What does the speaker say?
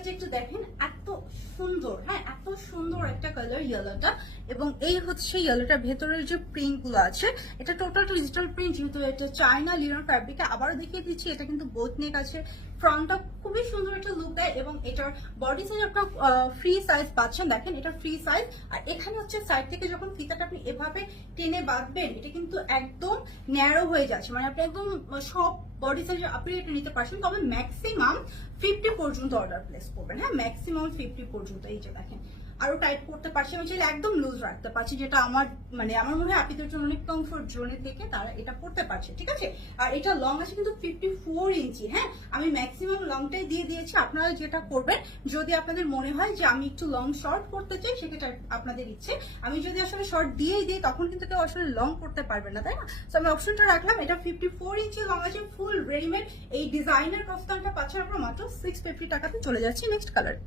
কালারটা একটু দেখেন, এত সুন্দর, হ্যাঁ এত সুন্দর একটা কালার ইয়েলোটা। এবং এই হচ্ছে ইয়েলোটার ভেতরের যে প্রিন্ট গুলো আছে, এটা টোটাল ডিজিটাল প্রিন্ট, যেহেতু এটা চায়না লিনন ফ্যাব্রিকে। আবারও দেখিয়ে দিচ্ছি, এটা কিন্তু বোথ নেক আছে, ফ্রন্টটা খুবই সুন্দর একটা লুক দেয়। এবং এটার বডি সাইজ আপনার ফ্রি সাইজ পাচ্ছেন, দেখেন এটা ফ্রি সাইজ। আর এখানে হচ্ছে সাইড থেকে যখন ফিতাটা আপনি এভাবে টেনে বাঁধবেন, এটা কিন্তু একদম ন্যারো হয়ে যাচ্ছে, মানে আপনি একদম সব বডি সাইজ আপনি এটা নিতে পারছেন। তবে ম্যাক্সিমাম 50 পর্যন্ত অর্ডার প্লেস করবেন, হ্যাঁ ম্যাক্সিমাম 50 পর্যন্ত। এই যে দেখেন আরো টাইট করতে পারছি, আমি চাইলে একদম লুজ রাখতে পারছি, যেটা আমার মানে আমার মনে হয় আপনাদের জন্য অনেক কমফোর্ট জোনে থেকে তারা এটা পড়তে পারছে, ঠিক আছে। আর এটা লং আছে কিন্তু 54 ইঞ্চি, হ্যাঁ আমি ম্যাক্সিমাম লংটাই দিয়ে দিয়েছি। আপনারা যেটা করবেন, যদি আপনাদের মনে হয় যে আমি একটু লং শর্ট করতে চাই, সেক্ষেত্রে আপনাদের ইচ্ছে। আমি যদি আসলে শর্ট দিয়েই দিই, তখন কিন্তু কেউ আসলে লং করতে পারবে না, তাই না। তো আমি অপশনটা রাখলাম, এটা 54 ইঞ্চি লং আছে, ফুল রেডিমেড। এই ডিজাইনার প্রস্তানটা পাচ্ছেন আপনারা মাত্র 650 টাকাতে। চলে যাচ্ছে নেক্সট কালার।